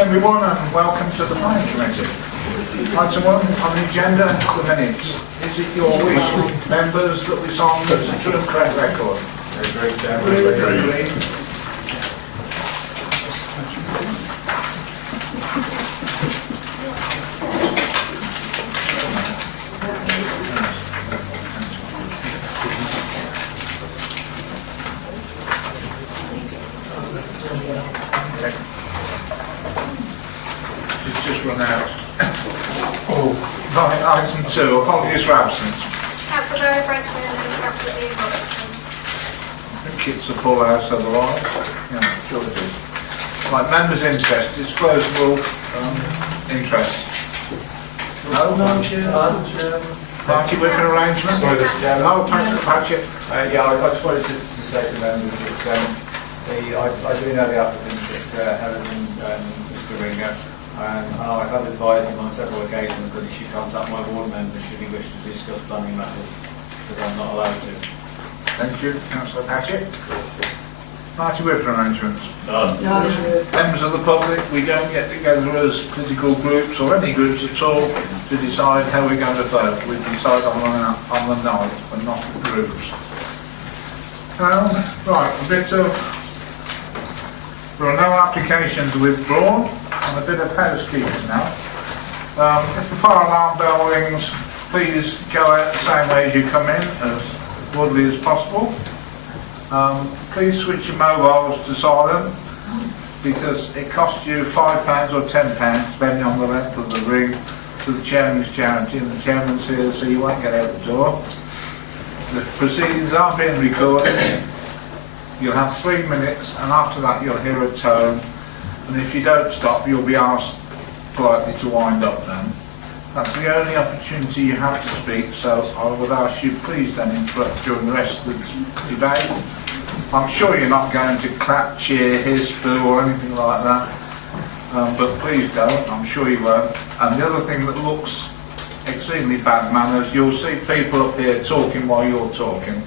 Everyone, and welcome to the Planning Committee. Item 1 on the agenda, the minutes. Is it your wish, members, that we sign the true and correct record? Agreed. Run out. Right, item 2, apologies for absence. Councillor Daventry and Councillor Ian. I think it's a full house otherwise. Yeah, sure it is. Right, members' interest, disclosable interest. No? Party whipping arrangement? No, Patchett. Yeah, I just wanted to say to members that I do know the applicant, Helen and Mr. Ringer. And I've had advised him on several occasions that he should contact my ward members should he wish to discuss planning matters, because I'm not allowed to. Thank you, Councillor Patchett. Party whipping arrangements. None. Members of the public, we don't get together as political groups or any groups at all to decide how we're going to vote. We decide on the night, but not the groups. Right, a bit of... There are no applications withdrawn, and a bit of housekeeping now. If the fire alarm bell rings, please go out the same way as you come in, as woodly as possible. Please switch your mobiles to silent, because it costs you £5 or £10, depending on the length of the ring, to the chairman's charity, and the chairman's here, so you won't get out the door. The proceedings are being recorded. You'll have 3 minutes, and after that you'll hear a tone, and if you don't stop you'll be asked politely to wind up then. That's the only opportunity you have to speak, so I would ask you please don't interrupt during the rest of the debate. I'm sure you're not going to clap, cheer, hiss, boo or anything like that, but please don't, I'm sure you won't. And the other thing that looks exceedingly bad manners, you'll see people up here talking while you're talking.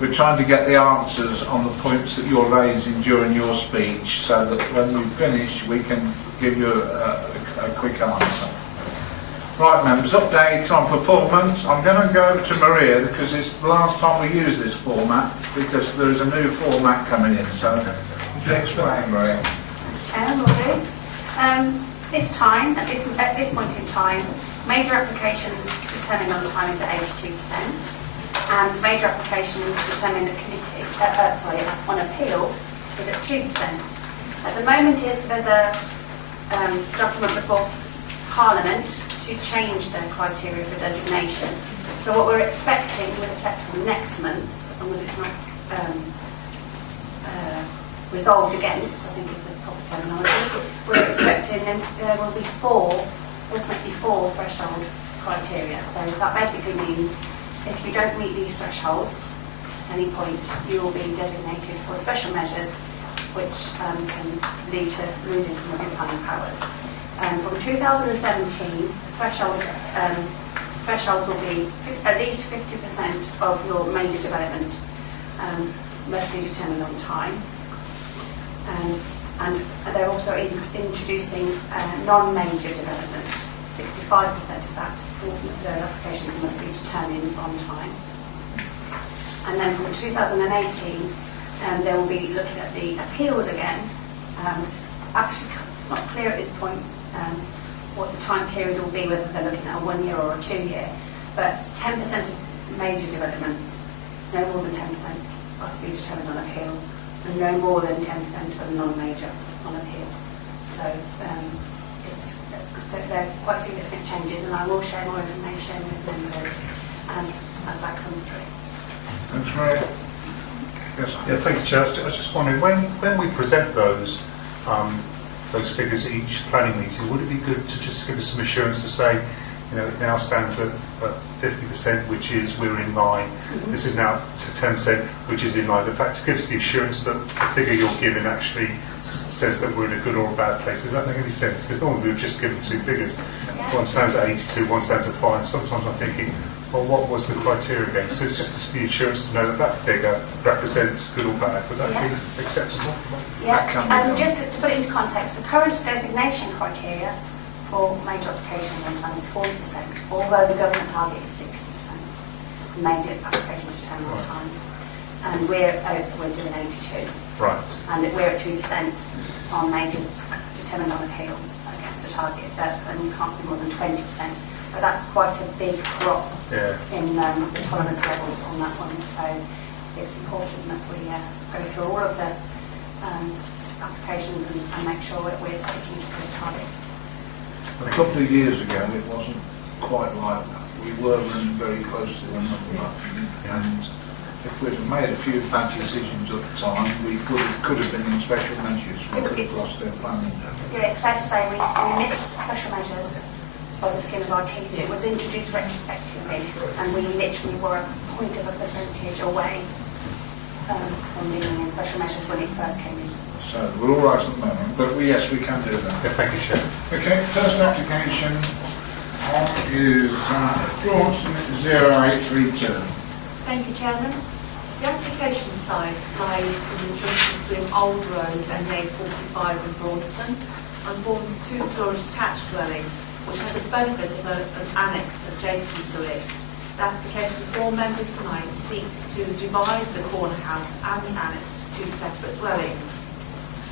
We're trying to get the answers on the points that you're raising during your speech, so that when we finish we can give you a quick answer. Right members, update on performance. I'm going to go to Maria because it's the last time we use this format, because there is a new format coming in, so would you explain, Maria? Will do. It's time, at this point in time, major applications determined on time is at 82%. And major applications determined at committee, on appeal is at 2%. At the moment, there's a document before Parliament to change the criteria for designation. So what we're expecting, with effect from next month, as long as it's not resolved against, I think is the proper terminology, we're expecting there will be ultimately four threshold criteria. So that basically means if you don't meet these thresholds at any point, you will be designated for special measures which can lead to losing some of your planning powers. From 2017, the thresholds will be at least 50% of your major development must be determined on time. And they're also introducing non-major development. 65% of that, the applications must be determined on time. And then from 2018, they will be looking at the appeals again. It's not clear at this point what the time period will be, whether they're looking at a 1 year or a 2 year, but 10% of major developments, no more than 10% are to be determined on appeal, and no more than 10% of non-major on appeal. So they're quite significant changes, and I will share more information with members as that comes through. Thanks, Maria. Yes. Yeah, thank you, Chair. I was just wondering, when we present those figures at each planning meeting, would it be good to just give us some assurance to say, you know, it now stands at 50%, which is we're in line. Mm-hmm. This is now to 10%, which is in line. The fact to give us the assurance that the figure you're giving actually says that we're in a good or a bad place. Does that make any sense? Because normally we've just given two figures. Yeah. One stands at 82, one stands at 5. Sometimes I'm thinking, Well, what was the criteria again? So it's just the assurance to know that that figure represents good or bad. Would that be acceptable? Yeah, That can be done. just to put it into context, the current designation criteria for major application run time is 40%, although the government target is 60%. Major applications to turn on Right. time, and we're doing 82, Right. and we're at 2% on majors determined on appeal against a target, and you can't be more than 20%. But that's quite a big drop Yeah. in the tolerance levels on that one. So it's important that we go through all of the applications and make sure that we're sticking to those targets. A couple of years ago, it wasn't quite like that. We were running very close to the number, and if we'd have made a few bad decisions at the time, we could have been in special measures. We could have lost their planning. Yeah, it's fair to say we missed special measures by the skin of our teeth. It was introduced retrospectively, and we literally were a point of a percentage away from being in special measures when it first came in. So we're all right at the moment, but yes, we can do that. Yeah, thank you, Chair. Okay, first application on is Broughton 0832. Thank you, Chairman. The application site lies in the junction between Old Road and A45 in Braunston and forms a two-storey detached dwelling which has the benefit of an annex adjacent to it. The application of 4 members tonight seeks to divide the corner house and the annex to 2 separate dwellings.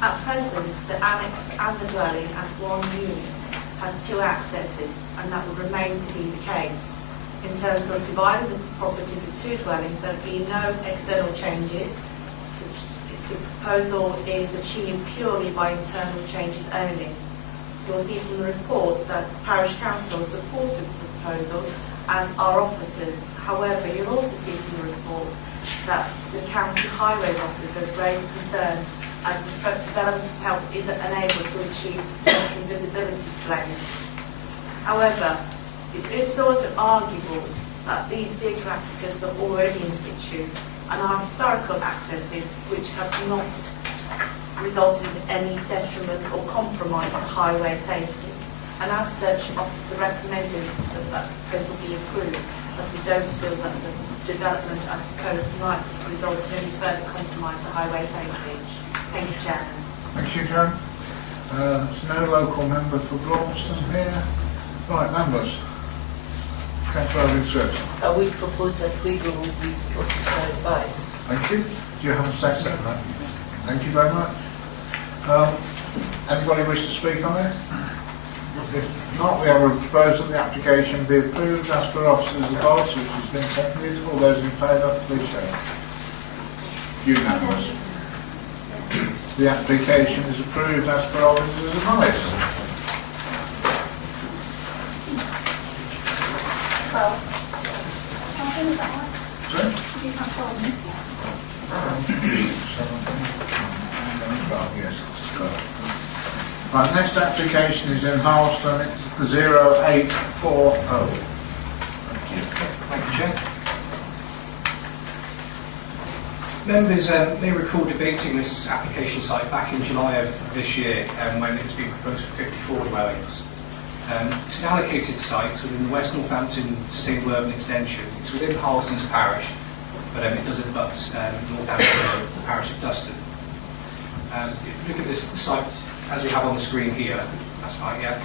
At present, the annex and the dwelling as one unit has 2 accesses, and that will remain to be the case. In terms of dividing the property into 2 dwellings, there will be no external changes. The proposal is achieved purely by internal changes only. You'll see from the report that the Parish Council supported the proposal, as are officers. However, you'll also see from the report that the County Highways officers raised concerns as the development help isn't unable to achieve pedestrian visibility displays. However, it is also arguable that these vehicle accesses are already in situ and are historical accesses which have not resulted in any detriment or compromise to highway safety. And as such, officers recommended that that proposal be approved, as we don't feel that the development as proposed tonight would result in any further compromise to highway safety. Thank you, Chairman. Thank you, Joan. There's no local member for Braunston here. Right, members. Councillor Research. I would propose that we go with officer advice. Thank you. Do you have a second? Thank you very much. Anybody wish to speak on it? If not, we have a proposal that the application be approved as per officer's advice, which has been seconded. All those in favour, please show. Unanimous. The application is approved as per officer's advice. Well, I think that one. Sorry? You can solve it. Yes, it's correct. Right, next application is in Harleston, it's 0840. Thank you. Thank you, Chair. Members may recall debating this application site back in July of this year when it was being proposed for 54 dwellings. It's an allocated site within the West Northampton Sustainable Urban Extension. It's within Harleston's parish, but it does abut Northampton, the parish of Duston. If you look at this site as we have on the screen here, that's right, yeah.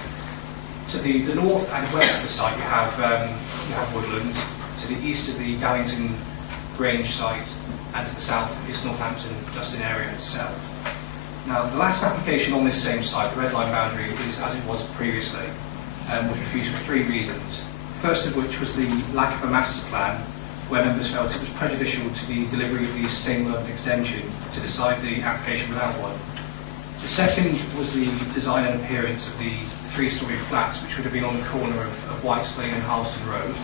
To the north and west of the site you have woodland. To the east of the Dallington Grange site, and to the south is Northampton Dustin area itself. Now, the last application on this same site, the red line boundary, is as it was previously, was refused for 3 reasons. First of which was the lack of a master plan, where members felt it was prejudicial to the delivery of the sustainable urban extension to decide the application without one. The second was the design and appearance of the 3-storey flats, which would have been on the corner of Whites Lane and Harleston Road.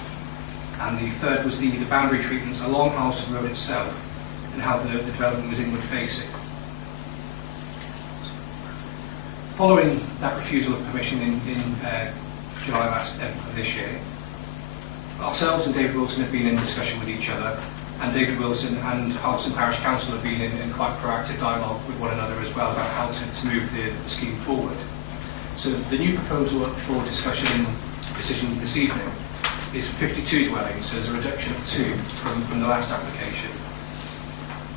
And the third was the boundary treatments along Harleston Road itself and how the development was inward facing. Following that refusal of permission in July of this year, ourselves and David Wilson have been in discussion with each other, and David Wilson and Harleston Parish Council have been in quite proactive dialogue with one another as well about how to move the scheme forward. So the new proposal for discussion and decision this evening is 52 dwellings, so there's a reduction of 2 from the last application.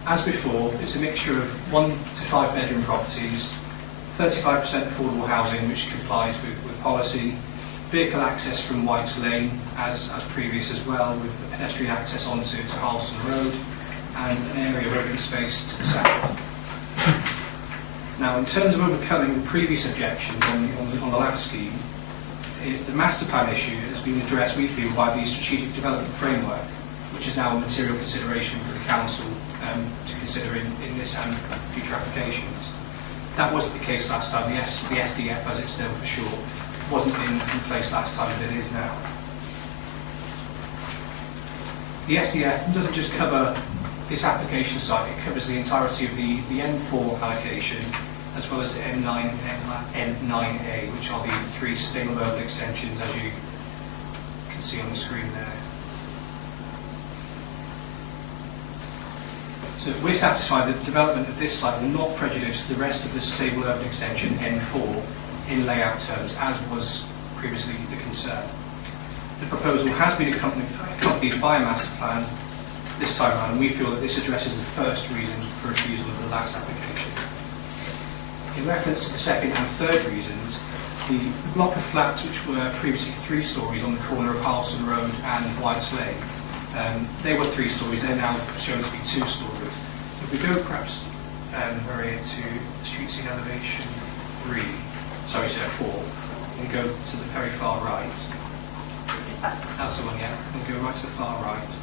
As before, it's a mixture of 1 to 5 bedroom properties, 35% affordable housing, which complies with policy, vehicle access from White's Lane, as previous as well, with the pedestrian access onto Harleston Road, and an area of open space to the south. Now, in terms of overcoming the previous objections on the last scheme, the master plan issue has been addressed, we feel, by the strategic development framework, which is now a material consideration for the council to consider in this and future applications. That wasn't the case last time. The SDF, as it's known for short, wasn't in place last time, but it is now. The SDF doesn't just cover this application site, it covers the entirety of the N4 allocation, as well as N9 and N9A, which are the 3 sustainable urban extensions, as you can see on the screen there. So we're satisfied that the development of this site will not prejudice the rest of the sustainable urban extension N4 in layout terms, as was previously the concern. The proposal has been accompanied by a master plan this time around, and we feel that this addresses the first reason for refusal of the last application. In reference to the second and third reasons, the block of flats which were previously 3 stories on the corner of Harleston Road and White's Lane, they were 3 stories, they're now shown to be 2 stories. If we go perhaps, Maria, to street scene elevation 4, and go to the very far right. That's the one, yeah, and go right to the far right.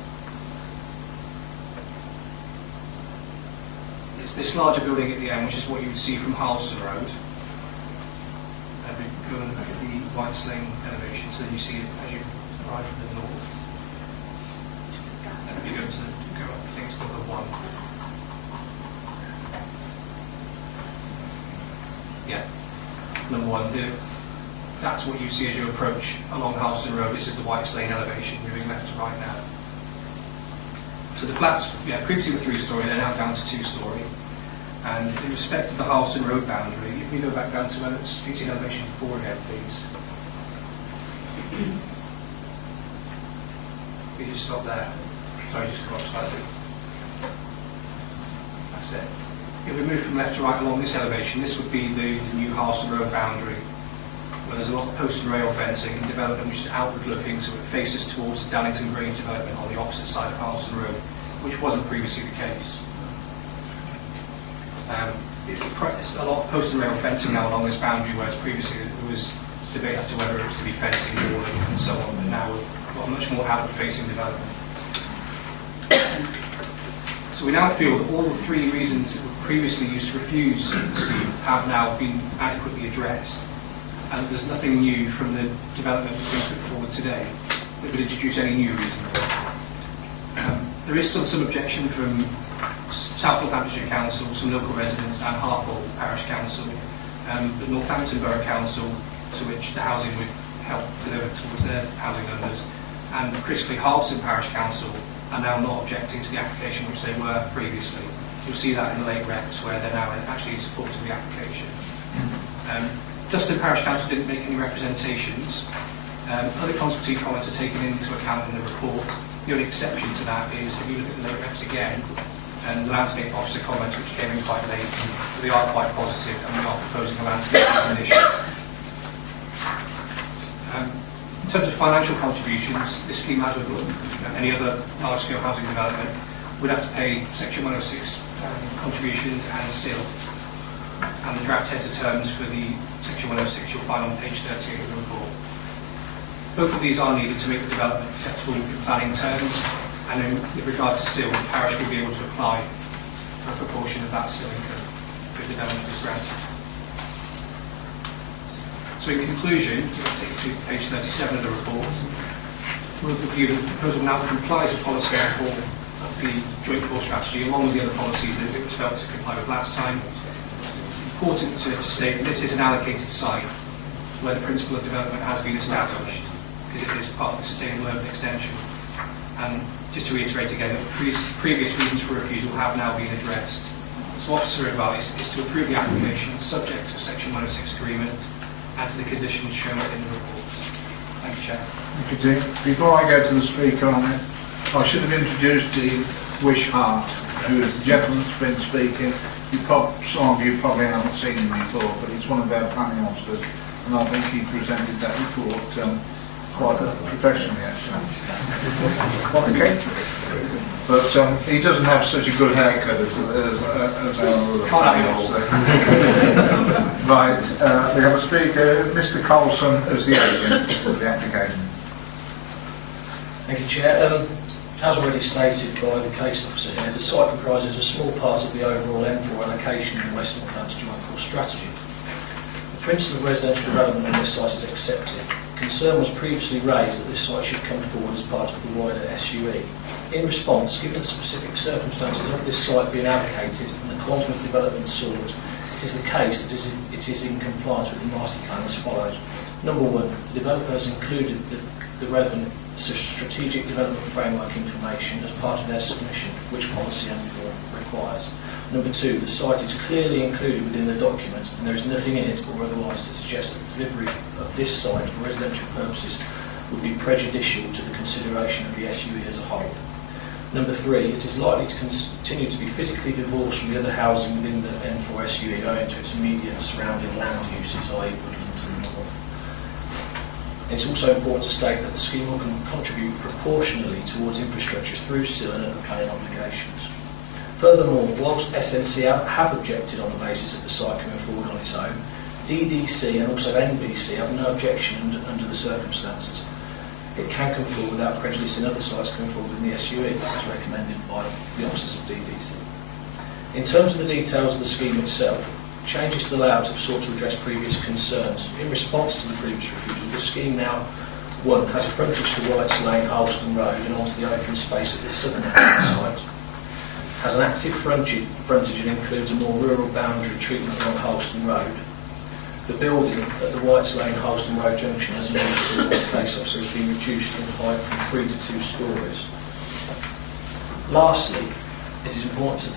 It's this larger building at the end, which is what you would see from Harleston Road. And we go and look at the White's Lane elevation, so you see it as you arrive from the north. And we go up, I think it's number 1. Yeah, number 1. That's what you see as you approach along Harleston Road. This is the White's Lane elevation, moving left to right now. So the flats, previously were 3-storey, they're now down to 2-storey. And in respect of the Harleston Road boundary, if we go back down to street scene elevation 4 again, please. We just stop there. Sorry, just go up slightly. That's it. If we move from left to right along this elevation, this would be the new Harleston Road boundary, where there's a lot of post and rail fencing and development which is outward looking, so it faces towards the Dallington Grange development on the opposite side of Harleston Road, which wasn't previously the case. It's a lot of post and rail fencing now along this boundary, whereas previously there was debate as to whether it was to be fencing, walling and so on, but now we've got a much more outward facing development. So we now feel that all the 3 reasons that were previously used to refuse the scheme have now been adequately addressed, and there's nothing new from the development that's been put forward today that would introduce any new reason. There is still some objection from South Northamptonshire Council, some local residents and Harpole Parish Council, the Northampton Borough Council, to which the housing would help deliver towards their housing owners, and critically Harleston Parish Council are now not objecting to the application which they were previously. You'll see that in the late reps where they're now actually in support of the application. Dustin Parish Council didn't make any representations. Other consultee comments are taken into account in the report. The only exception to that is if you look at the late reps again, and the landscape officer comments which came in quite late, they are quite positive, and we are proposing a landscape condition. In terms of financial contributions, this scheme, as with any other large-scale housing development, would have to pay Section 106 contributions and SIL, and the draft heads of terms for the Section 106 you'll find on page 38 of the report. Both of these are needed to make the development acceptable in planning terms, and with regard to SIL, the parish will be able to apply for a proportion of that SIL income if the development is granted. So in conclusion, we'll take you to page 37 of the report. We'll review that the proposal now complies with policy and form of the joint core strategy, along with the other policies that it was felt to comply with last time. It's important to state that this is an allocated site where the principle of development has been established, because it is part of the sustainable urban extension. And just to reiterate again, that previous reasons for refusal have now been addressed. So officer advice is to approve the application subject to a Section 106 agreement and to the conditions shown in the report. Thank you, Chair. Thank you, Dean. Before I go to the speaker on it, I should have introduced Dean Wishart, who is the gentleman that's been speaking. Some of you probably haven't seen him before, but he's one of our planning officers, and I think he presented that report quite professionally, actually. Okay. But he doesn't have such a good haircut as our other planning officer. Right, we have a speaker, Mr. Colson, as the agent of the application. Thank you, Chair. As already stated by the case officer here, the site comprises a small part of the overall M4 allocation in the West Northampton Joint Core Strategy. The principle of residential development on this site is accepted. Concern was previously raised that this site should come forward as part of the wider SUE. In response, given the specific circumstances of this site being allocated and the quantum of development sought, it is the case that it is in compliance with the master plan as follows. Number one, the developer has included the relevant strategic development framework information as part of their submission, which policy M4 requires. Number two, the site is clearly included within the document and there is nothing in it or otherwise to suggest that the delivery of this site for residential purposes would be prejudicial to the consideration of the SUE as a whole. Number three, it is likely to continue to be physically divorced from the other housing within the M4 SUE owing to its immediate surrounding land uses, i.e. woodland to the north. It's also important to state that the scheme will contribute proportionally towards infrastructure through SIL and other planning obligations. Furthermore, whilst SNC have objected on the basis of the site coming forward on its own, DDC and also NBC have no objection under the circumstances. It can come forward without prejudice in other sites coming forward in the SUE, as recommended by the officers of DDC. In terms of the details of the scheme itself, changes to the layout have sought to address previous concerns. In response to the previous refusal, the scheme now, one, has a frontage to White's Lane, Harleston Road and onto the open space at the southern end of the site. Has an active frontage and includes a more rural boundary treatment along Harleston Road. The building at the White's Lane, Harleston Road junction, as alluded to by the case officer, has been reduced in height from 3 to 2 stories. Lastly, it is important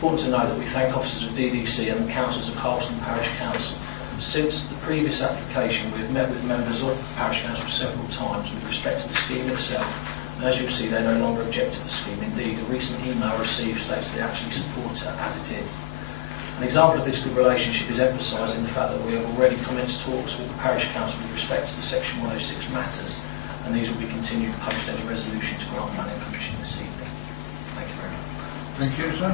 to know that we thank officers of DDC and the councillors of Harleston Parish Council. Since the previous application, we have met with members of the Parish Council several times with respect to the scheme itself, and as you'll see, they no longer object to the scheme. Indeed, a recent email received states they actually support it as it is. An example of this good relationship is emphasised in the fact that we have already commenced talks with the Parish Council with respect to the Section 106 matters, and these will be continued post any resolution to grant planning permission this evening. Thank you very much. Thank you, sir.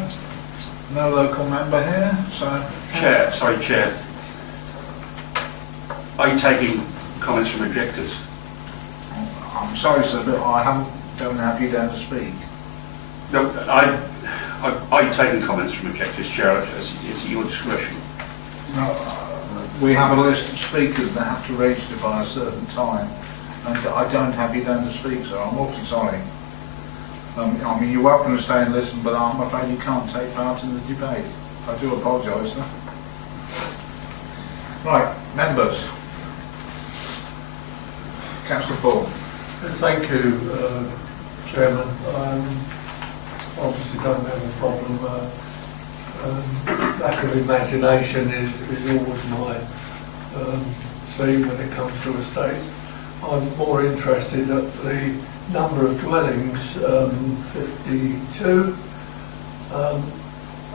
No local member here, so... Chair. Are you taking comments from objectors? I'm sorry, sir, but I don't have you down to speak. No, are you taking comments from objectors, Chair? It's at your discretion. No, we have a list of speakers that have to register by a certain time, and I don't have you down to speak, sir. I'm awfully sorry. I mean, you're welcome to stay and listen, but I'm afraid you can't take part in the debate. I do apologise, sir. Right, members. Councillor Paul. Thank you, Chairman. Obviously don't have a problem. Lack of imagination is always my theme when it comes to estates. I'm more interested at the number of dwellings, 52.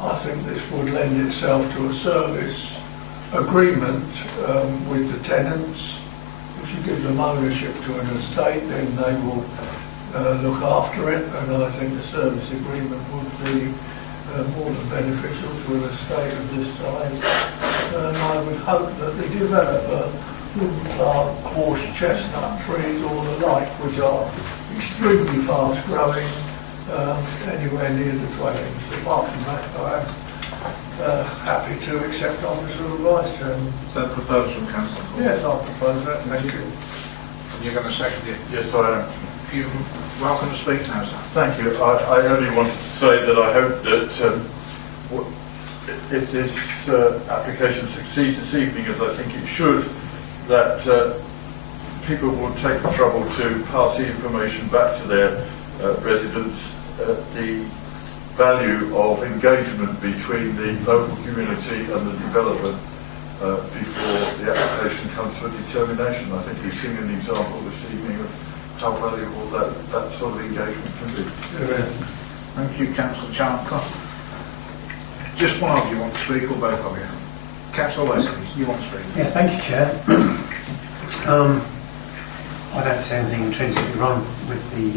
I think this would lend itself to a service agreement with the tenants. If you give them ownership to an estate, then they will look after it, and I think the service agreement would be more than beneficial to an estate of this size. And I would hope that the developer wouldn't plant horse chestnut trees or the like, which are extremely fast growing anywhere near the dwellings. Apart from that, I'm happy to accept officer advice. Is that proposed from Councillor Paul? Yes, I propose that. Thank you. You're going to second it? Yes, I am. You're welcome to speak now, sir. Thank you. I only wanted to say that I hope that if this application succeeds this evening, as I think it should, that people will take the trouble to pass the information back to their residents, the value of engagement between the local community and the developer before the application comes to a determination. I think we've seen an example this evening of how valuable that sort of engagement can be. Thank you, Councillor Chandler. Just one of you want to speak, or both of you? Councillor Wesley, you want to speak? Yeah, thank you, Chair. I don't see anything intrinsically wrong with the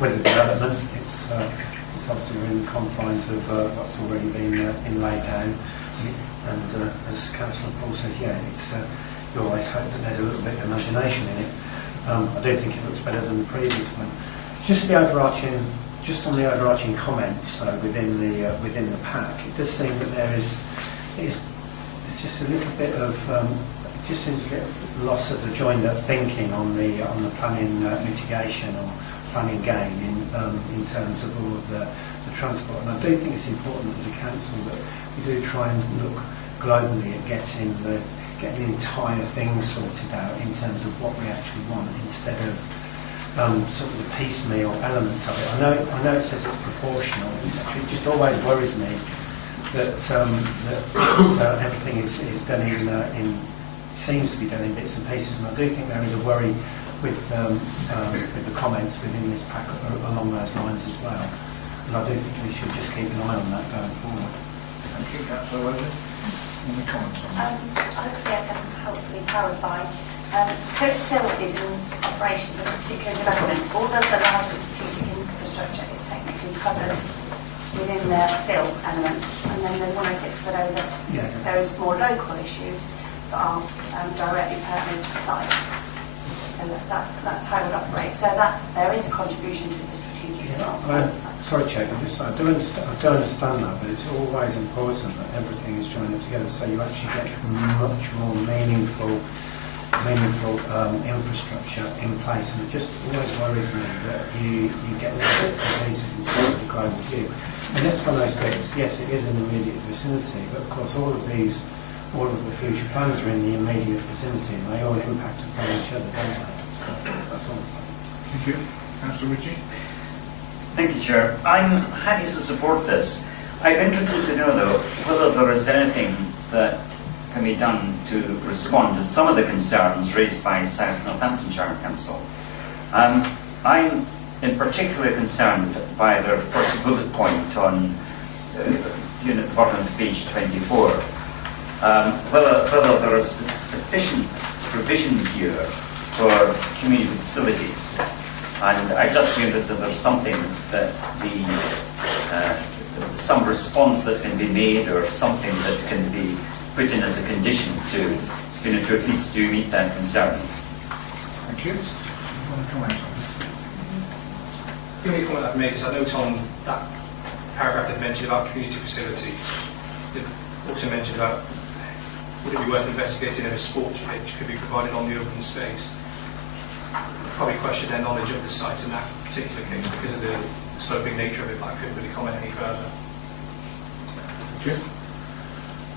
development. It's obviously within the confines of what's already been laid down. And as Councillor Paul said, yeah, you always hope that there's a little bit of imagination in it. I do think it looks better than the previous one. Just on the overarching comments within the pack, it does seem that there's just a little bit of it just seems to get loss of the joined up thinking on the planning mitigation or planning gain in terms of all of the transport. And I do think it's important as a council that we do try and look globally at getting the entire thing sorted out in terms of what we actually want, instead of sort of the piecemeal elements of it. I know it says it's proportional. It just always worries me that everything is done seems to be done in bits and pieces, and I do think there is a worry with the comments within this pack along those lines as well. And I do think we should just keep an eye on that going forward. Thank you, Councillor Wesley. Any comments on that? Hopefully I can helpfully clarify. Because SIL is in operation for this particular development, all of the larger strategic infrastructure is technically covered within the SIL element, and then there's 106 for those more local issues that are directly pertinent to the site. So that's how it operates. So that there is a contribution to the strategic transport. Sorry, Chair, I do understand that, but it's always important that everything is joined up together, so you actually get much more meaningful infrastructure in place. And it just always worries me that you get the bits and pieces instead of the global view. And that's one of those things. Yes, it is in the immediate vicinity, but of course all of the future plans are in the immediate vicinity, and they all impact upon each other, don't they? So that's all I'm saying. Thank you. Councillor Ritchie? Thank you, Chair. I'm happy to support this. I'm interested to know, though, whether there is anything that can be done to respond to some of the concerns raised by South Northamptonshire Council. I'm in particular concerned by their first bullet point on unit bottom of page 24. Whether there is sufficient provision here for community facilities. And I just feel that there's something that some response that can be made, or something that can be put in as a condition to at least to meet that concern. Thank you. You want to comment on that? The only comment I've made is I note on that paragraph that mentioned about community facilities. They've also mentioned about would it be worth investigating if a sports pitch could be provided on the open space. Probably question their knowledge of the site in that particular case because of the sloping nature of it, but I couldn't really comment any further. Thank you.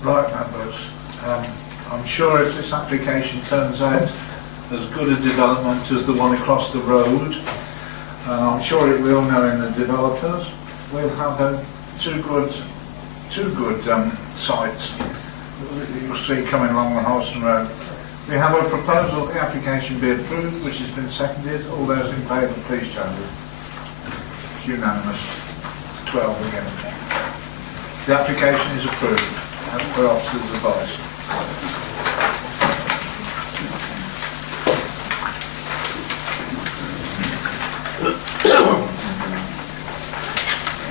Right, members. I'm sure if this application turns out as good a development as the one across the road, and I'm sure it will knowing the developers, we'll have two good sites that you'll see coming along the Holston Road. We have a proposal that the application be approved, which has been seconded. All those in favour, please show. It's unanimous. 12 again. The application is approved, as per officer's advice.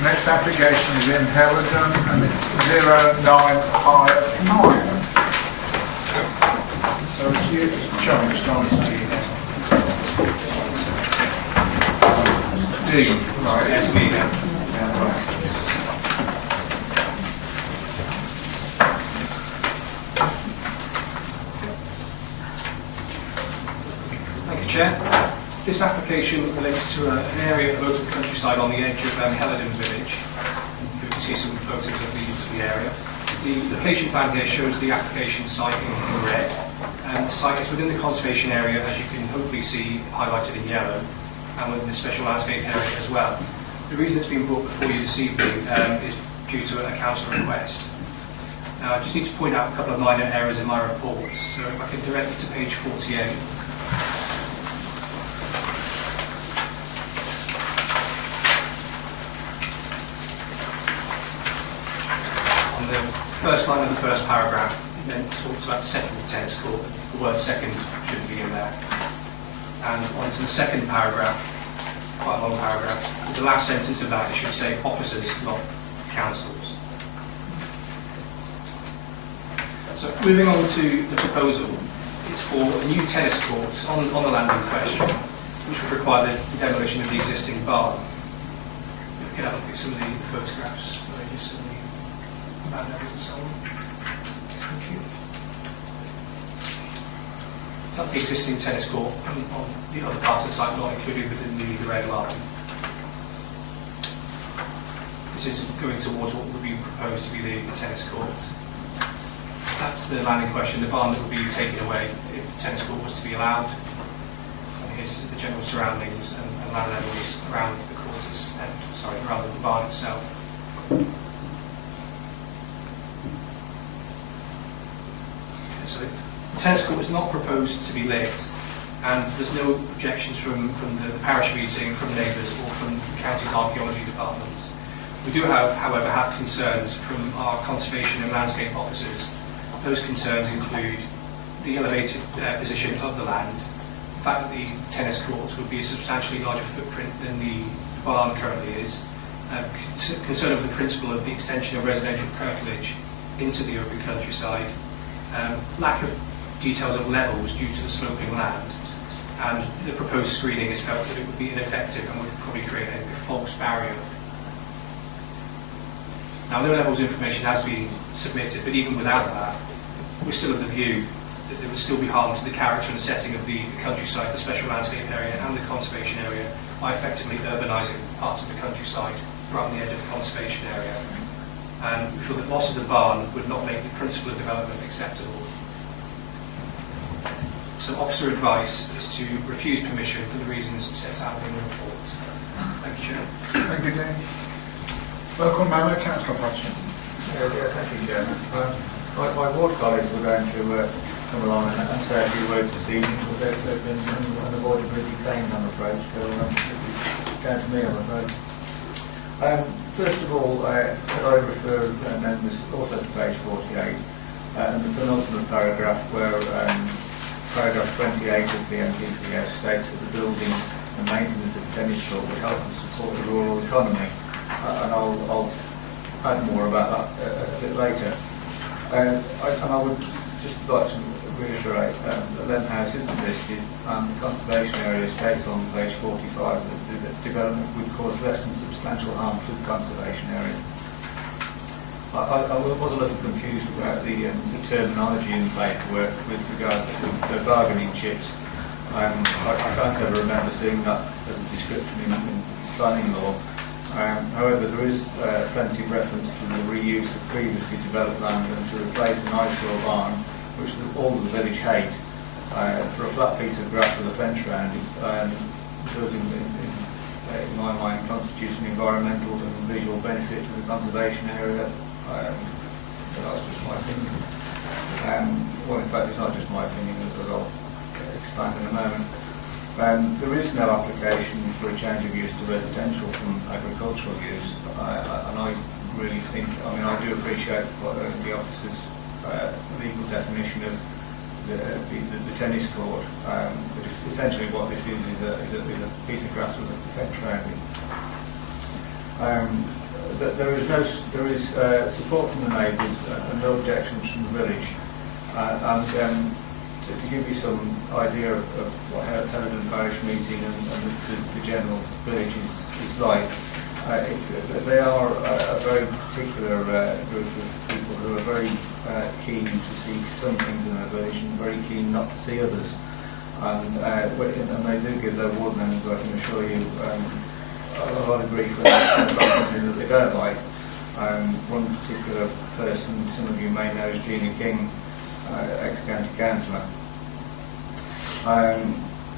Next application is in Helidon, and it's 0959. So it's you, John, it's not D. Right, yes, me now. Yeah, right. Thank you, Chair. This application relates to an area of open countryside on the edge of Helidon village. You can see some photos of the area. The location plan here shows the application site in red. And the site is within the conservation area, as you can hopefully see highlighted in yellow, and within the special landscape area as well. The reason it's been brought before you this evening is due to a council request. Now, I just need to point out a couple of minor errors in my report. So if I can direct you to page 48. On the first line of the first paragraph, it then talks about the second tennis court. The word second shouldn't be in there. And onto the second paragraph, quite a long paragraph, the last sentence of that, it should say officers, not councils. So moving on to the proposal, it's for a new tennis court on the land in question, which would require the demolition of the existing barn. If we can have a look at some of the photographs, just some of the land areas and so on. Thank you. That's the existing tennis court on the other part of the site, not included within the red line. This is going towards what would be proposed to be the tennis court. That's the land in question. The barn that would be taken away if the tennis court was to be allowed. And here's the general surroundings and land levels around the court, around the barn itself. Okay, so the tennis court was not proposed to be lit, and there's no objections from the parish meeting, from neighbours, or from the county's archaeology department. We do, however, have concerns from our conservation and landscape officers. Those concerns include the elevated position of the land, the fact that the tennis courts would be a substantially larger footprint than the barn currently is, concern over the principle of the extension of residential curtilage into the open countryside, lack of details of levels due to the sloping land, and the proposed screening is felt that it would be ineffective and would probably create a false barrier. Now, no levels information has been submitted, but even without that, we're still of the view that there would still be harm to the character and setting of the countryside, the special landscape area and the conservation area by effectively urbanising parts of the countryside right on the edge of the conservation area. And we feel that loss of the barn would not make the principle of development acceptable. So officer advice is to refuse permission for the reasons set out in the report. Thank you, Chair. Thank you, Dean. Local member, Councillor Hodgson. Thank you, Chairman. My ward colleagues were going to come along and say a few words this evening, but they've been unavoidably detained, I'm afraid, so it's down to me, I'm afraid. First of all, I refer members also to page 48, and the penultimate paragraph where paragraph 28 of the MPPS states that the building and maintenance of the tennis court would help and support the rural economy, and I'll add more about that a bit later. And I would just like to reiterate that Lent House isn't listed, and the conservation area states on page 45 that the development would cause less than substantial harm to the conservation area. I was a little confused about the terminology in the paperwork with regards to the bargaining chips. I can't ever remember seeing that as a description in planning law. However, there is plenty of reference to the reuse of previously developed land and to replace an eyesore barn, which all of the village hate, for a flat piece of grass with a fence around it, does in my mind constitutes an environmental and visual benefit to the conservation area. But that's just my opinion. Well, in fact, it's not just my opinion, as I'll expand in a moment. There is no application for a change of use to residential from agricultural use, and I really think, I do appreciate the officer's legal definition of the tennis court, but essentially what this is a piece of grass with a fence around it. There is support from the neighbours and no objections from the village, and to give you some idea of what Hereford Parish meeting and the general village is like, they are a very particular group of people who are very keen to see some things in their village and very keen not to see others. And they do give their ward members, I can assure you, a lot of grief when they talk about something that they don't like. One particular person, some of you may know, is Gina King, ex-county councillor.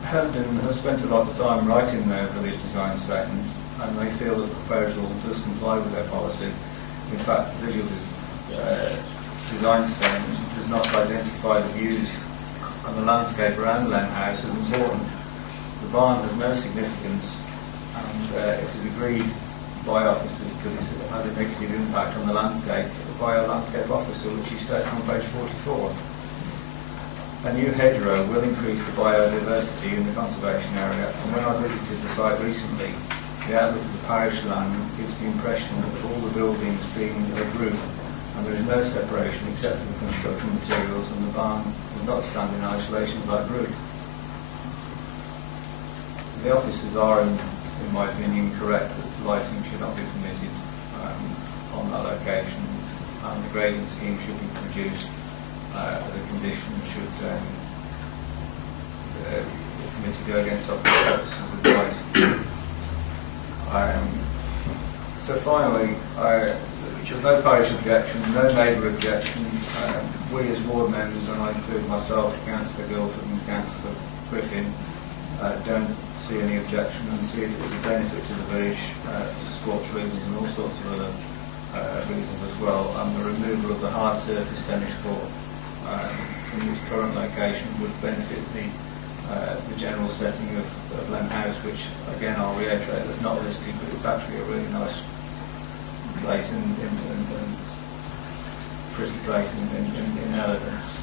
Herndon has spent a lot of time writing their village design statement, and they feel that the proposal does comply with their policy. In fact, the visual design statement does not identify the views on the landscape around Len House as important. The barn has no significance, and it is agreed by officers that it has a negative impact on the landscape by a landscape officer, which he states on page 44. A new hedgerow will increase the biodiversity in the conservation area, and when I visited the site recently, the outlook of the parish land gives the impression that all the buildings being a group, and there is no separation except for the construction materials, and the barn does not stand in isolation like group. The officers are, in my opinion, correct that lighting should not be permitted on that location, and the grading scheme should be produced as a condition should the committee go against officers' advice. So finally, there's no parish objection, no neighbour objection. We as ward members, and I include myself, Councillor Guildford and Councillor Griffin, don't see any objection and see it as a benefit to the village for sports reasons and all sorts of other reasons as well. And the removal of the hard surface tennis court from its current location would benefit the general setting of Len House, which again I'll reiterate is not listed, but it's actually a really nice place and pretty place in elegance.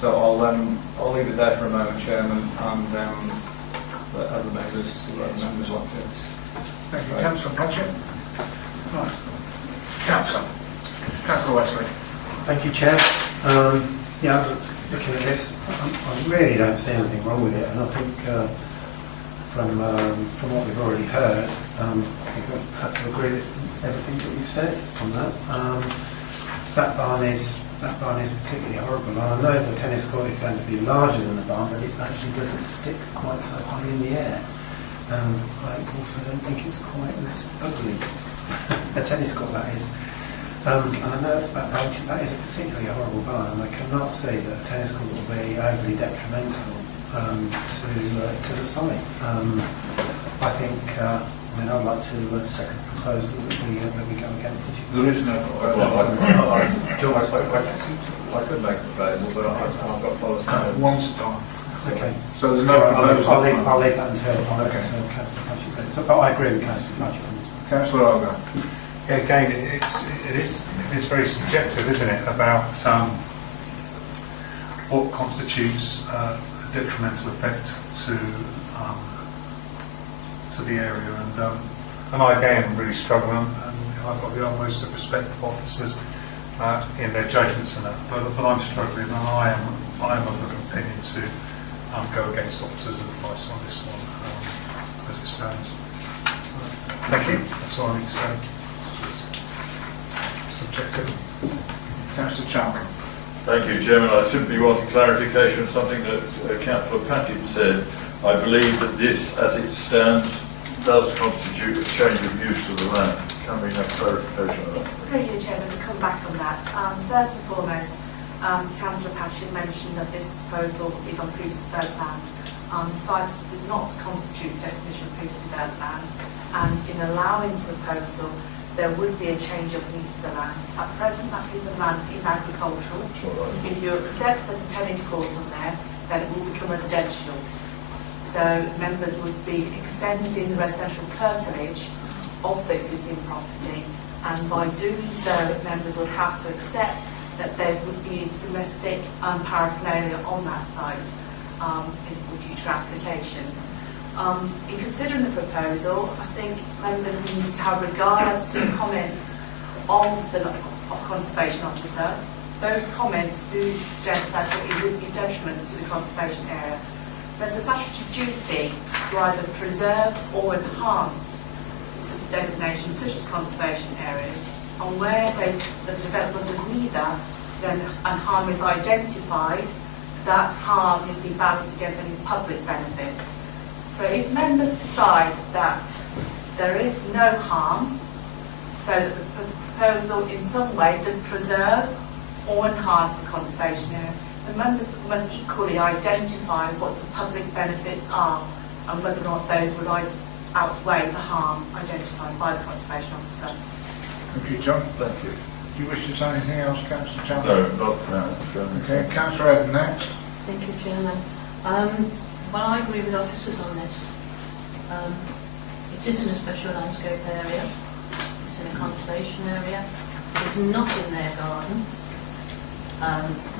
So I'll leave it there for a moment, Chairman, and let other members want to. Thank you, Councillor Patchett. Right. Councillor Wesley. Thank you, Chair. Yeah, looking at this, I really don't see anything wrong with it, and I think from what we've already heard, I think I have to agree with everything that you've said on that. That barn is particularly horrible, and I know the tennis court is going to be larger than the barn, but it actually doesn't stick quite so high in the air. I also don't think it's quite as ugly a tennis court that is. And I know it's about that is a particularly horrible barn, and I cannot see that a tennis court will be overly detrimental to the site. I think, I'd like to second the proposal that we go again. There is no. I could make it available, but I've got policy. Once done. Okay. So there's no proposal. I'll leave that until Okay. Councillor Patchett. So, but I agree with Councillor Patchett on this. Councillor Argo. Yeah, again, it is very subjective, isn't it, about what constitutes a detrimental effect to the area, and I again am really struggling, and I've got the utmost of respect for officers in their judgments and that, but I'm struggling, and I am of the opinion to go against officers' advice on this one as it stands. Thank you. That's all I need to say. Subjective. Councillor Chapman. Thank you, Chairman. I simply want a clarification of something that Councillor Patchett said. I believe that this, as it stands, does constitute a change of use of the land. Can we have clarification on that? Thank you, Chairman, to come back on that. First and foremost, Councillor Patchett mentioned that this proposal is on previously developed land. The site does not constitute the definition of previously developed land, and in allowing the proposal, there would be a change of use of the land. At present, that piece of land is agricultural. If you accept there's a tennis court on there, then it will become residential. So members would be extending the residential curtilage of the existing property, and by doing so, members would have to accept that there would be domestic paraphernalia on that site in future applications. In considering the proposal, I think members need to have regard to the comments of the Conservation Officer. Those comments do suggest that it would be detriment to the conservation area. There's a statutory duty to either preserve or enhance designations such as conservation areas, and where the development was neither, then and harm is identified, that harm is being balanced against any public benefits. So if members decide that there is no harm, so that the proposal in some way does preserve or enhance the conservation area, the members must equally identify what the public benefits are and whether or not those would outweigh the harm identified by the Conservation Officer. Thank you, John. Thank you. Do you wish to say anything else, Councillor Chandler? No, not now, Chairman. Okay, Councillor Ed next. Thank you, Chairman. Well, I agree with officers on this. It is in a special landscape area. It's in a conservation area. It's not in their garden.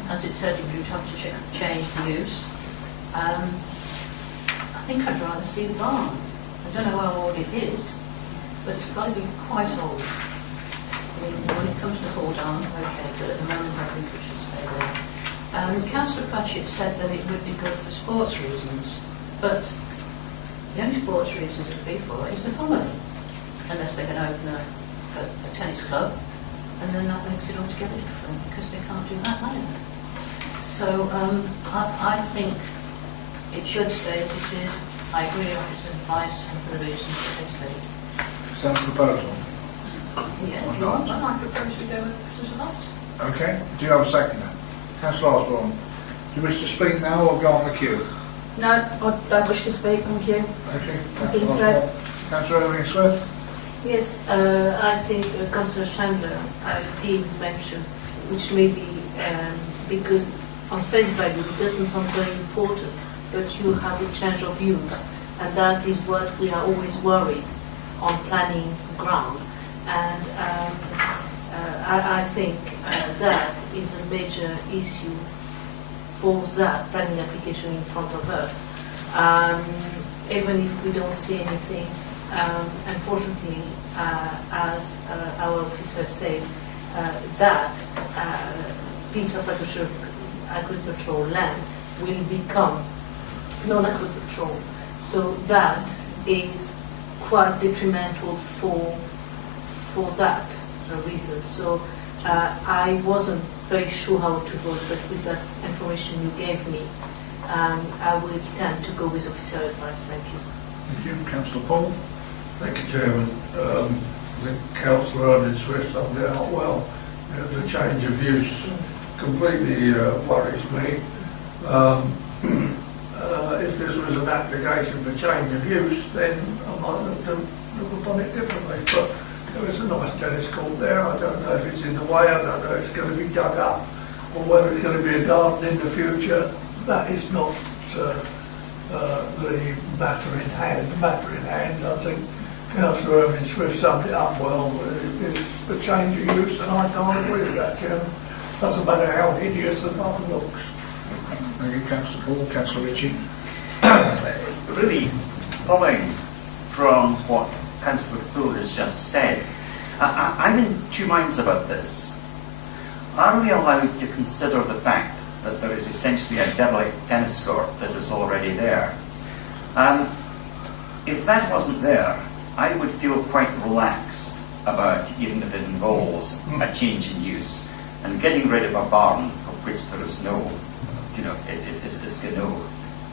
As it said, you'd have to change the use. I think I'd rather see the barn. I don't know how old it is, but it's got to be quite old. I mean, when it comes to fall down, okay, but at the moment I think we should stay there. Councillor Pratchett said that it would be good for sports reasons, but the only sports reasons it would be for is the family, unless they can open a tennis club, and then that makes it altogether different because they can't do that either. So I think it should stay as it is. I agree with its advice and for the reasons that they've said. Is that a proposal? Yeah, if you want, then I propose we go with Mrs. Advice. Okay, do you have a seconder? Councillor Osborne, do you wish to speak now or go on the queue? No, I don't wish to speak, thank you. Okay, think Councillor so. Osborne. Councillor Irving Swift? Yes, I think Councillor Chandler did mention, which may be because on face value it doesn't sound very important, but you have a change of use, and that is what we are always worried on planning ground. And I think that is a major issue for that planning application in front of us. Even if we don't see anything, unfortunately, as our officer said, that piece of agricultural land will become non-agricultural. So that is quite detrimental for that reason. So I wasn't very sure how to vote, but with that information you gave me, I will tend to go with officer advice. Thank you. Thank you. Councillor Paul? Thank you, Chairman. I think Councillor Irving Swift summed it out well. The change of use completely worries me. If this was an application for change of use, then I might look upon it differently. But there is a nice tennis court there. I don't know if it's in the way. I don't know if it's going to be dug up or whether it's going to be a garden in the future. That is not the matter in hand. The matter in hand, I think Councillor Irving Swift summed it up well. It's a change of use, and I can't agree with that, Chairman. Doesn't matter how hideous the barn looks. Thank you, Councillor Paul. Councillor Ritchie? Really, following from what Councillor Poole has just said, I'm in two minds about this. Are we allowed to consider the fact that there is essentially a derelict tennis court that is already there? If that wasn't there, I would feel quite relaxed about, even if it involves a change in use, and getting rid of a barn of which there is no, is no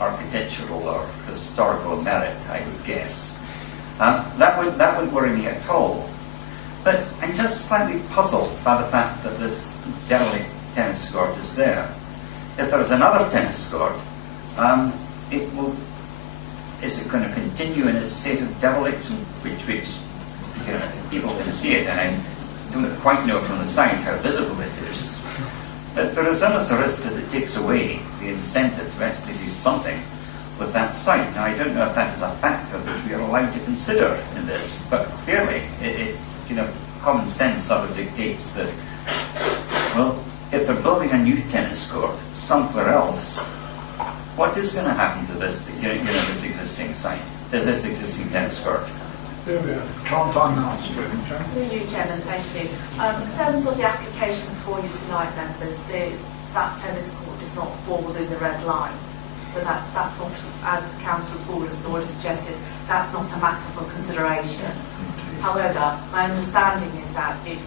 architectural or historical merit, I would guess. That wouldn't worry me at all. But I'm just slightly puzzled by the fact that this derelict tennis court is there. If there is another tennis court, is it going to continue in its state of dereliction, which people can see it, and I don't quite know from the side how visible it is. But there is almost a risk that it takes away the incentive to actually do something with that site. Now, I don't know if that is a factor that we are allowed to consider in this, but clearly, common sense sort of dictates that, well, if they're building a new tennis court somewhere else, what is going to happen to this, this existing site, this existing tennis court? There we are. Try and find an answer for him, Sharon. Thank you, Chairman. Thank you. In terms of the application before you tonight, members, that tennis court does not fall within the red line. So that's not, as Councillor Poole has already suggested, that's not a matter for consideration. However, my understanding is that if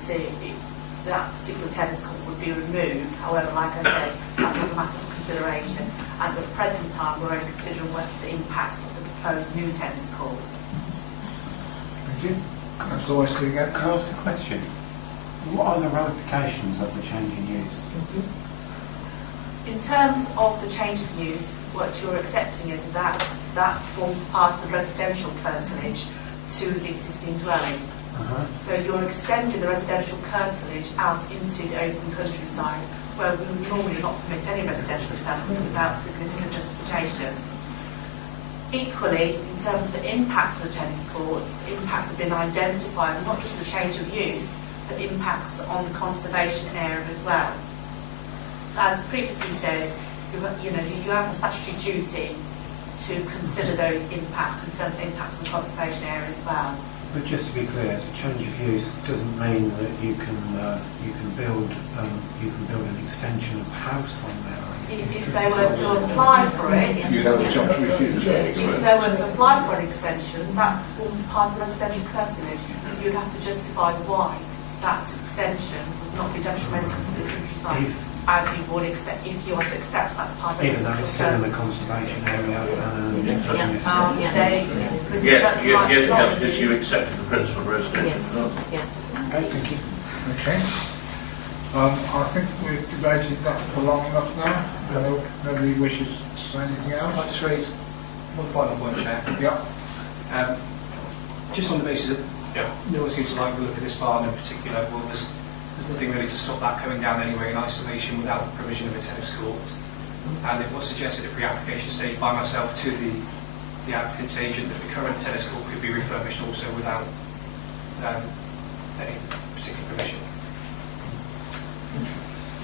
that particular tennis court would be removed, however, like I say, that's not a matter for consideration. And at the present time, we're only considering the impact of the proposed new tennis court. Thank you. Councillor Wesley again. Can I ask a question? What are the ramifications of the change in use? In terms of the change of use, what you're accepting is that forms part of the residential curtilage to the existing dwelling. So you're extending the residential curtilage out into the open countryside, where we would normally not permit any residential development without significant justification. Equally, in terms of the impacts of the tennis court, impacts have been identified, not just the change of use, but impacts on the conservation area as well. So as previously stated, you have a statutory duty to consider those impacts in terms of impacts on the conservation area as well. But just to be clear, the change of use doesn't mean that you can build an extension of house on there. If they were to apply for it, You'd have a job to refuse. if they were to apply for an extension, that forms part of residential curtilage. You'd have to justify why that extension would not be detrimental to the countryside, as you would accept if you want to accept that's part of Even though it's still in the curtilage. conservation area. Yes, because you accepted the principle of residential. Yes. Okay, thank you. Okay. I think we've debated that for long enough now. Nobody wishes to say anything I'd else? like to raise one final point, Chair. Yeah. Just on the basis that no one seems to like the look of this barn in particular, well, there's nothing really to stop that coming down anyway in isolation without the provision of a tennis court. And it was suggested at pre-application stage by myself to the applicant's agent that the current tennis court could be refurbished also without any particular permission.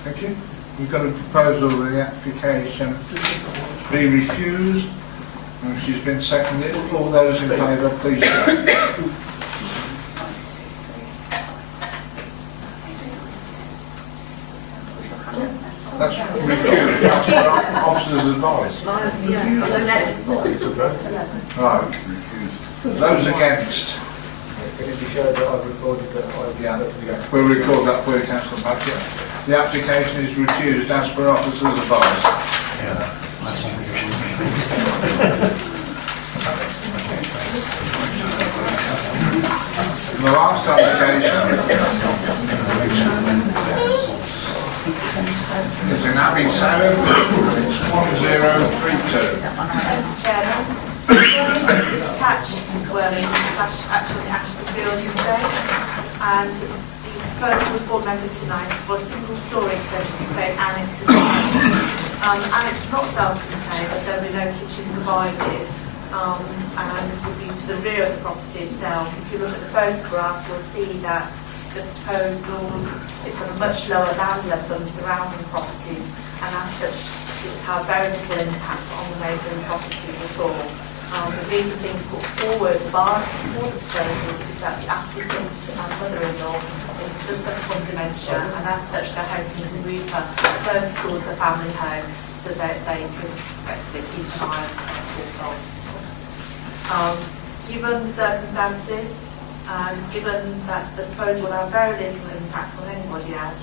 Thank you. We've got a proposal that the application be refused, and she's been seconded. All those in favour, please show. That's refused. That's what officers advise. Right. Those against? Can it be showed that I've recorded that I've We'll record that for you, Councillor Matthew. The application is refused as per officers advice. The last application is in Abbey Salem, it's 1032. Chairman, the detached dwelling is actually the building stage, and the first report member tonight is for a single story extension to create annexes. Annex is not self-contained, but there will be no kitchen provided, and it will be to the rear of the property itself. If you look at the photographs, you'll see that the proposal sits on a much lower land level than the surrounding properties, and as such, it will have very little impact on the neighbouring properties at all. The reason being put forward by the proposal is that the applicant's mother-in-law is just suffer from dementia, and as such, they're hoping to move her first towards a family home so that they can effectively keep an eye on her. Given the circumstances, and given that the proposal will have very little impact on anybody else,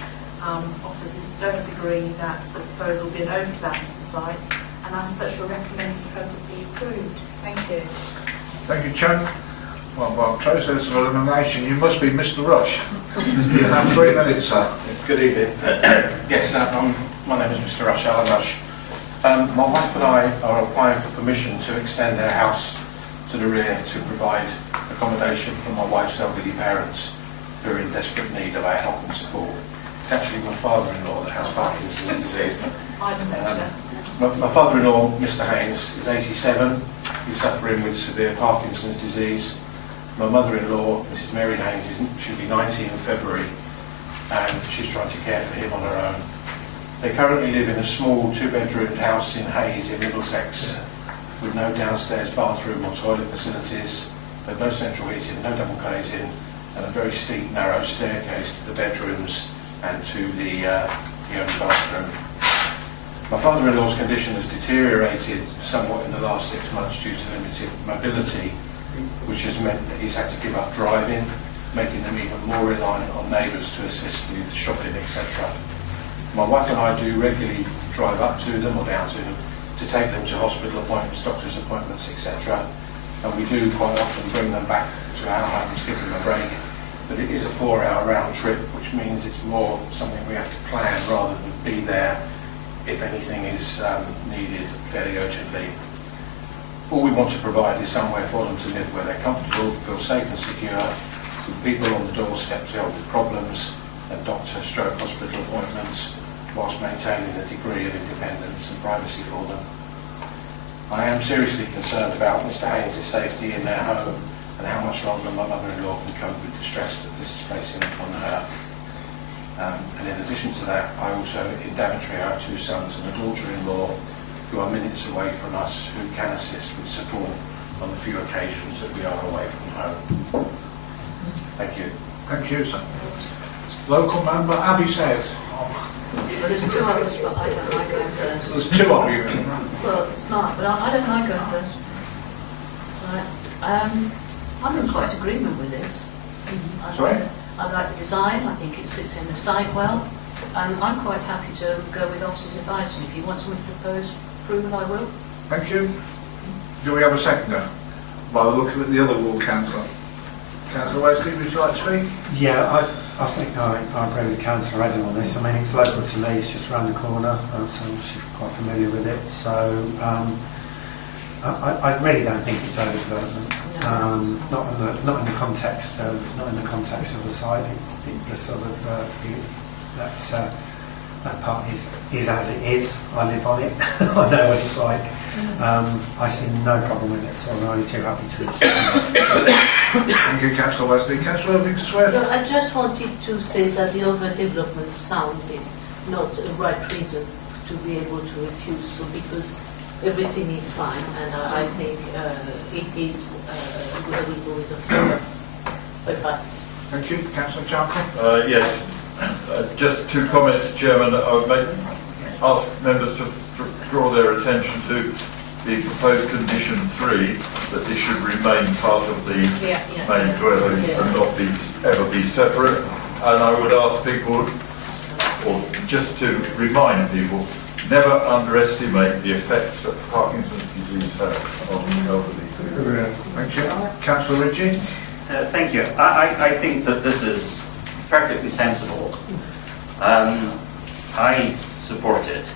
officers don't agree that the proposal will be an overdevelopment of the site, and as such will recommend the proposal be approved. Thank you. Thank you, Chair. Well, by process of elimination, you must be Mr. Rush. You have 3 minutes, sir. Good evening. Yes, my name is Mr. Rush, Alan Rush. My wife and I are applying for permission to extend their house to the rear to provide accommodation for my wife's elderly parents who are in desperate need of our help and support. It's actually my father-in-law that has Parkinson's disease. My father-in-law, Mr. Haynes, is 87. He's suffering with severe Parkinson's disease. My mother-in-law, Mrs. Mary Haynes, she'll be 90 in February, and she's trying to care for him on her own. They currently live in a small 2-bedroomed house in Hayes in Middlesex, with no downstairs bathroom or toilet facilities. There's no central heating, no double glazing, and a very steep, narrow staircase to the bedrooms and to the only bathroom. My father-in-law's condition has deteriorated somewhat in the last 6 months due to limited mobility, which has meant that he's had to give up driving, making them even more reliant on neighbours to assist with shopping, etc. My wife and I do regularly drive up to them or down to them to take them to hospital appointments, doctor's appointments, etc. And we do quite often bring them back to our homes, give them a break. But it is a 4-hour round trip, which means it's more something we have to plan rather than be there if anything is needed fairly urgently. All we want to provide is somewhere for them to live where they're comfortable, feel safe and secure, people on the doorstep dealt with problems and doctor/stroke hospital appointments whilst maintaining a degree of independence and privacy for them. I am seriously concerned about Mr Haynes' safety in their home and how much longer my mother-in-law can cope with the stress that this is placing upon her. And in addition to that, I also, in Daventry, I have 2 sons and a daughter-in-law who are minutes away from us, who can assist with support on the few occasions that we are away from home. Thank you. Thank you, sir. Local member, Abby says. Well, there's 2 of us, but I don't like going first. There's 2 of you. Well, it's smart, but I don't like going first. Right. I'm in quite agreement with this. Sorry? I like the design, I think it sits in the site well. I'm quite happy to go with officer's advice, and if you want something to propose, approve, I will. Thank you. Do we have a seconder? By looking at the other ward councillor. Councillor Wesley, would you like to speak? Yeah, I think I agree with Councillor Adam on this. I mean, it's local to me, it's just round the corner, so I'm quite familiar with it. So I really don't think it's overdevelopment. Not in the context of the site. It's the sort of that part is as it is. I live on it. I know what it's like. I see no problem with it, so I'm only too happy to Thank you, Councillor Wesley. Councillor Victor Swift. No, I just wanted to say that the overdevelopment sounded not a right reason to be able to refuse, so because everything is fine, and I think it is good with officer advice. Thank you. Councillor Charlton. Yes, just 2 comments, Chairman. I would ask members to draw their attention to the proposed condition 3, that this should remain part of the main dwelling and not ever be separate. And I would ask people, or just to remind people, never underestimate the effects that Parkinson's disease has on the elderly. Thank you. Councillor Ritchie. Thank you. I think that this is perfectly sensible. I support it.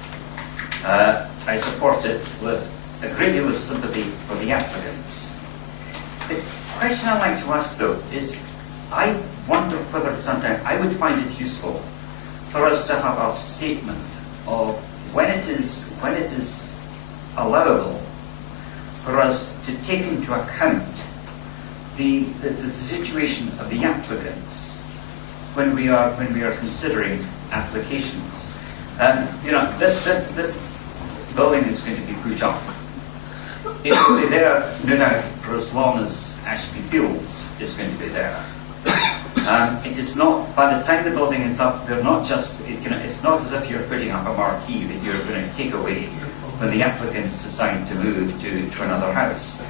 I support it with a great deal of sympathy for the applicants. The question I'd like to ask, though, is I wonder whether sometimes I would find it useful for us to have a statement of when it is allowable for us to take into account the situation of the applicants when we are considering applications. This building is going to be put up. It will be there, no doubt, for as long as Ashby Fields is going to be there. It is not, by the time the building is up, they're not just, it's not as if you're putting up a marquee that you're going to take away when the applicants decide to move to another house.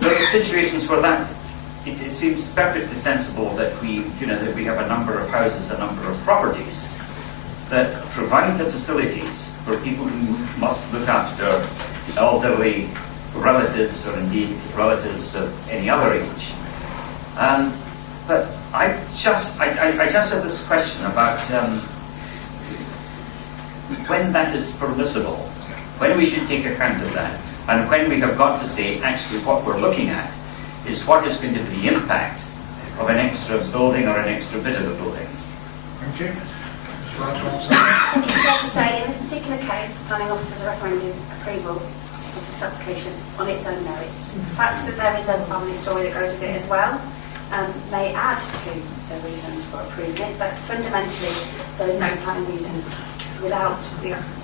There are situations where that, it seems perfectly sensible that we have a number of houses, a number of properties that provide the facilities for people who must look after elderly relatives or indeed relatives of any other age. But I just have this question about when that is permissible, when we should take account of that, and when we have got to say actually what we're looking at is what is going to be the impact of an extra building or an extra bit of a building. Thank you. I think it's fair to say, in this particular case, planning officers are recommending approval of this application on its own merits. The fact that there is a family story that goes with it as well may add to the reasons for approving it, but fundamentally there is no planning reason without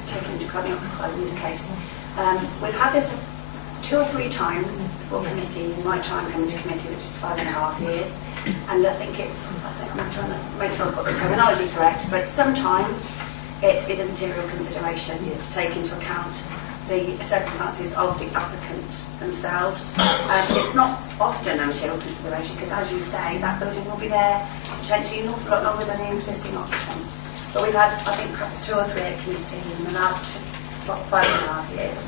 taking into account the occupiers in this case. We've had this 2 or 3 times before committee, in my time coming to committee, which is 5.5 years, and I think I'm trying to make sure I've got the terminology correct, but sometimes it is a material consideration to take into account the circumstances of the applicant themselves. It's not often a material consideration because, as you say, that building will be there potentially an awful lot longer than the existing occupants. But we've had, I think, perhaps 2 or 3 at committee in the last 5.5 years.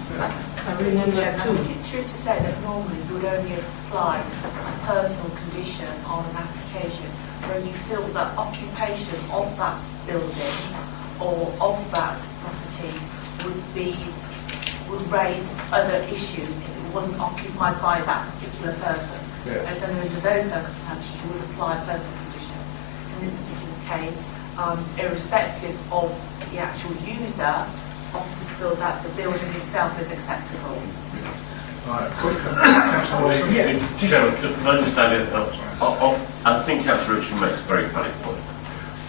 I remember too. It's true to say that normally you would only apply a personal condition on an application where you feel that occupation of that building or of that property would raise other issues if it wasn't occupied by that particular person. Yeah. And it's only under those circumstances you would apply a personal condition. In this particular case, irrespective of the actual user, officers feel that the building itself is acceptable. Right, quick. Councillor Wilson. Chairman, can I just add it? I think Councillor Richard makes a very valid point.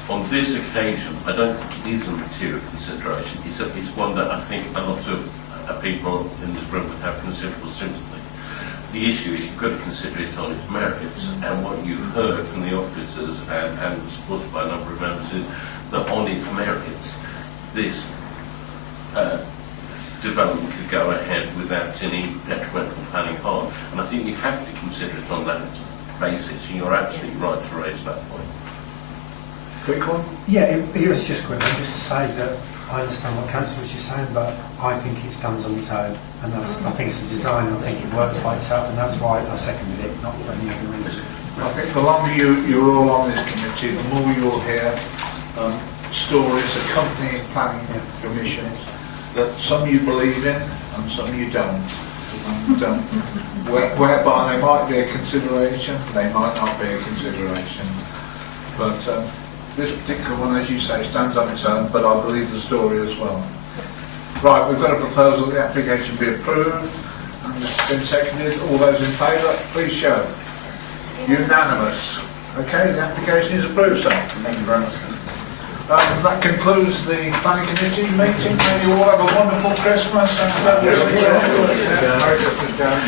On this occasion, I don't think it is a material consideration. It's one that I think a lot of people in this room would have considerable sympathy. The issue is you've got to consider it on its merits, and what you've heard from the officers and supported by a number of members is that on its merits, this development could go ahead without any detrimental planning harm. And I think you have to consider it on that basis, and you're absolutely right to raise that point. Quick one. Yeah, it was just quick, just to say that I understand what Councillor is saying, but I think it stands on its own, and I think it's a design, I think it works by itself, and that's why I seconded it, not for any other reason. I think the longer you're all on this committee, the more you'll hear stories accompanying planning commissions that some you believe in and some you don't. And, whereby they might be a consideration, they might not be a consideration. But this particular one, as you say, stands on its own, but I believe the story as well. Right, we've got a proposal that the application be approved, and it's been seconded. All those in favour, please show. Unanimous. Okay, the application is approved, sir. Thank you very much. That concludes the planning committee meeting. May you all have a wonderful Christmas and Merry Christmas, John.